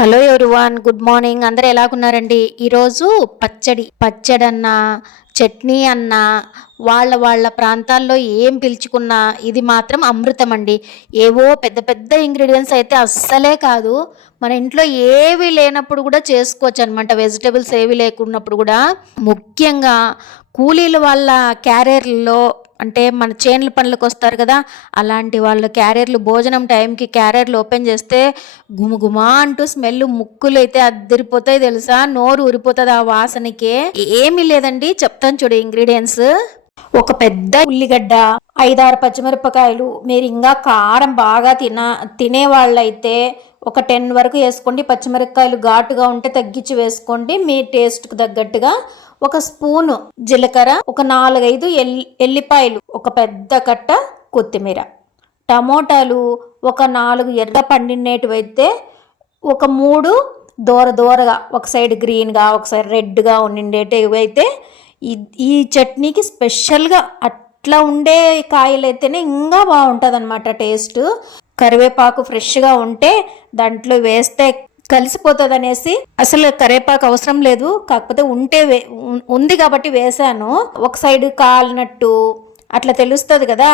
Hello everyone, good morning. అందరూ ఎలాగున్నారండి? ఈరోజు పచ్చడన్నా చట్నీ అన్నా వాళ్ళ ప్రాంతాల్లో ఏం పిలుచుకున్నా ఇది మాత్రం అమృతం అండి. ఏవో పెద్ద పెద్ద ఇంగ్రీడియంట్స్ అయితే అస్సలే కాదు. మన ఇంట్లో ఏవి లేనప్పుడు కూడా చేసుకోవచ్చు అనమాట. వెజిటబుల్స్ ఏవి లేకున్నప్పుడు కూడా ముఖ్యంగా కూలీల వాళ్ళ క్యారియర్లలో, అంటే మన చేనుల పనులకు వస్తారు కదా, అలాంటి వాళ్ళు క్యారియర్లు భోజనం టైంకి క్యారియర్లు ఓపెన్ చేస్తే గుమగుమా అంటూ స్మెల్ ముక్కులు అయితే అద్దరిపోతాయి తెలుసా. నోరు ఊరిపోతుంది ఆ వాసనకే. ఏమీ లేదండి, చెప్తాను చూడు ఇంగ్రీడియంట్స్. ఒక పెద్ద ఉల్లిగడ్డ, 5-6 పచ్చిమిరపకాయలు. మీరు ఇంకా కారం బాగా తినే వాళ్ళైతే ఒక 10 వరకు వేసుకోండి. పచ్చిమిరపకాయలు ఘాటుగా ఉంటే తగ్గించి వేసుకోండి మీ టేస్ట్కి తగ్గట్టుగా. ఒక స్పూను జీలకర్ర, ఒక 4-5 ఎల్లిపాయలు, ఒక పెద్ద కట్ట కొత్తిమీర, టమోటాలు ఒక 4 ఎర్ర పండినటివైతే ఒక 3 దూరగా, ఒక సైడ్ గ్రీన్గా ఒక సైడ్ రెడ్గా ఉండిండేటివి అయితే ఈ చట్నీకి స్పెషల్గా అట్లా ఉండే కాయలు అయితేనే ఇంకా బాగుంటుంది అనమాట టేస్ట్. కరివేపాకు ఫ్రెష్గా ఉంటే దాంట్లో వేస్తే కలిసిపోతుంది అనేసి అసలు కరివేపాకు అవసరం లేదు, కాకపోతే ఉంది కాబట్టి వేసాను. ఒక సైడ్ కాలినట్టు అట్లా తెలుస్తుంది కదా.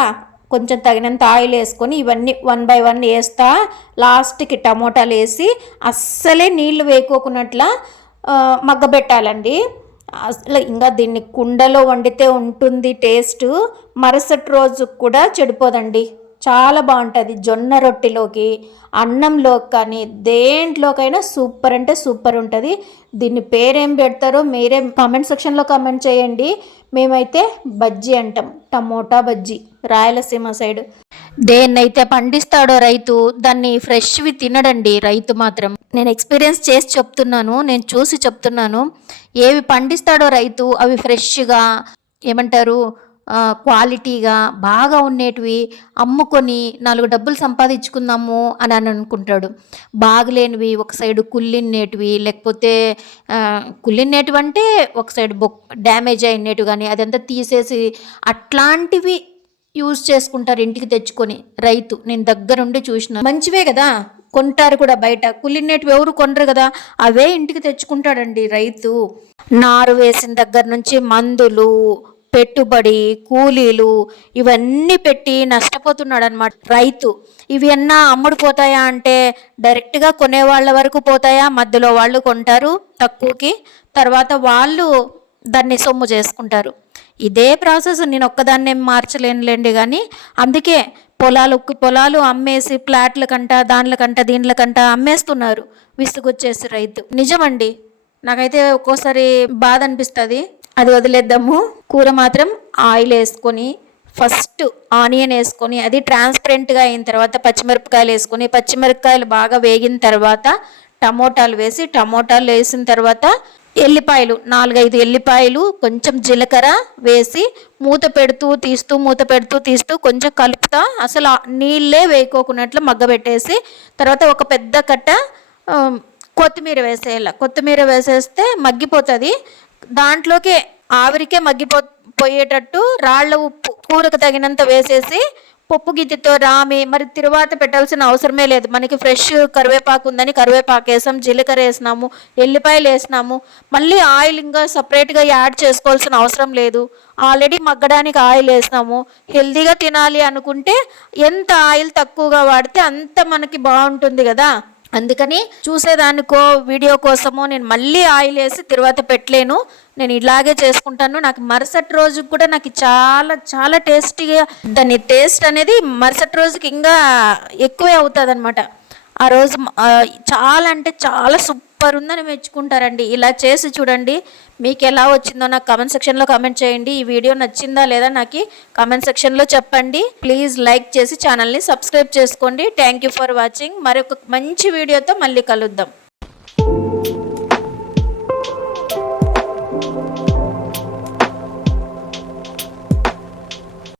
కొంచెం తగినంత ఆయిల్ వేసుకొని ఇవన్నీ 1 by 1 వేస్తా. లాస్ట్కి టమోటాలు వేసి అస్సలే నీళ్లు వేయకోకున్నట్లా మగ్గబెట్టాలండి. అసలు ఇంకా దీన్ని కుండలో వండితే ఉంటుంది టేస్ట్, మరుసటి రోజు కూడా చెడిపోదండి. చాలా బాగుంటుంది. జొన్న రొట్టెలోకి, అన్నంలోకి కానీ దేంట్లోకైనా సూపర్ అంటే సూపర్ ఉంటుంది. దీన్ని పేరేం పెడతారో మీరే కామెంట్ సెక్షన్లో కామెంట్ చేయండి. మేమైతే బజ్జీ అంటాం, టమోటా బజ్జీ, రాయలసీమ సైడ్. దేన్నైతే పండిస్తాడో రైతు దాన్ని ఫ్రెష్వి తినడండి రైతు మాత్రం. నేను ఎక్స్పీరియన్స్ చేసి చెప్తున్నాను, నేను చూసి చెప్తున్నాను. ఏవి పండిస్తాడో రైతు అవి ఫ్రెష్గా, ఏమంటారు, క్వాలిటీగా బాగా ఉండేటివి అమ్ముకొని 4 డబ్బులు సంపాదించుకుందాము అని అనుకుంటాడు. బాగలేనివి ఒక సైడు కుళ్ళినేటివి, లేకపోతే కుళ్ళినేటివి అంటే ఒక సైడ్ డ్యామేజ్ అయినట్టు కానీ అదంతా తీసేసి అట్లాంటివి యూజ్ చేసుకుంటారు ఇంటికి తెచ్చుకొని రైతు. నేను దగ్గరుండి చూసిన. మంచివే కదా, కొంటారు కూడా. బయట కుళ్ళినేటివి ఎవరు కొనరు కదా, అవే ఇంటికి తెచ్చుకుంటాడండి రైతు. నారు వేసిన దగ్గర నుంచి మందులు, పెట్టుబడి, కూలీలు ఇవన్నీ పెట్టి నష్టపోతున్నాడు అనమాట రైతు. ఇవి అన్నా అమ్ముడుపోతాయా అంటే డైరెక్ట్గా కొనేవాళ్ళ వరకు పోతాయా, మధ్యలో వాళ్ళు కొంటారు తక్కువకి, తర్వాత వాళ్ళు దాన్ని సొమ్ము చేసుకుంటారు. ఇదే ప్రాసెస్. నేను ఒక్కదాన్నే మార్చలేనులేండి, కానీ అందుకే పొలాలు అమ్మేసి ఫ్లాట్లకంట దీనిలకంట అమ్మేస్తున్నారు విసుగొచ్చేసి రైతు. నిజమండి, నాకైతే ఒక్కోసారి బాధ అనిపిస్తుంది. అది వదిలేద్దాము. కూర మాత్రం ఆయిల్ వేసుకొని ఫస్ట్ ఆనియన్ వేసుకొని అది ట్రాన్స్పరెంట్గా అయిన తర్వాత పచ్చిమిరపకాయలు వేసుకొని, పచ్చిమిరపకాయలు బాగా వేగిన తర్వాత టమోటాలు వేసిన తర్వాత ఎల్లిపాయలు 4-5 ఎల్లిపాయలు, కొంచెం జీలకర్ర వేసి మూత పెడుతూ తీస్తూ కొంచెం కలుపుతా. అసలు నీళ్ళే వేయకోకున్నట్లు మగ్గబెట్టేసి తర్వాత ఒక పెద్ద కట్ట కొత్తిమీర కొత్తిమీర వేసేస్తే మగ్గిపోతుంది. దాంట్లోకే ఆవిరికే పోయేటట్టు రాళ్ళ ఉప్పు కూరకు తగినంత వేసేసి పప్పు గిద్దెతో రామి, మరి తిరువాత పెట్టాల్సిన అవసరమే లేదు. మనకి ఫ్రెష్ కరివేపాకు ఉందని కరివేపాకు వేసాము, జీలకర్ర వేసినాము, ఎల్లిపాయలు వేసినాము. మళ్ళీ ఆయిల్ ఇంకా సపరేట్గా యాడ్ చేసుకోవాల్సిన అవసరం లేదు. ఆల్రెడీ మగ్గడానికి ఆయిల్ వేసినాము. హెల్తీగా తినాలి అనుకుంటే ఎంత ఆయిల్ తక్కువగా వాడితే అంత మనకి బాగుంటుంది కదా. అందుకని చూసేదానికో వీడియో కోసమో నేను మళ్ళీ ఆయిల్ వేసి తర్వాత పెట్టలేను. నేను ఇలాగే చేసుకుంటాను. నాకు మరుసటి రోజు కూడా నాకు చాలా చాలా టేస్టీగా, దాని టేస్ట్ అనేది మరుసటి రోజుకి ఇంకా ఎక్కువే అవుతుంది అనమాట. ఆ రోజు చాలా అంటే చాలా సూపర్ ఉందని మెచ్చుకుంటారండి. ఇలా చేసి చూడండి, మీకు ఎలా వచ్చిందో నాకు కామెంట్ సెక్షన్లో కామెంట్ చేయండి. ఈ వీడియో నచ్చిందా లేదా నాకు కామెంట్ సెక్షన్లో చెప్పండి. ప్లీజ్ లైక్ చేసి ఛానల్ని సబ్స్క్రైబ్ చేసుకోండి. Thank you for watching. మరొక మంచి వీడియోతో మళ్ళీ కలుద్దాం.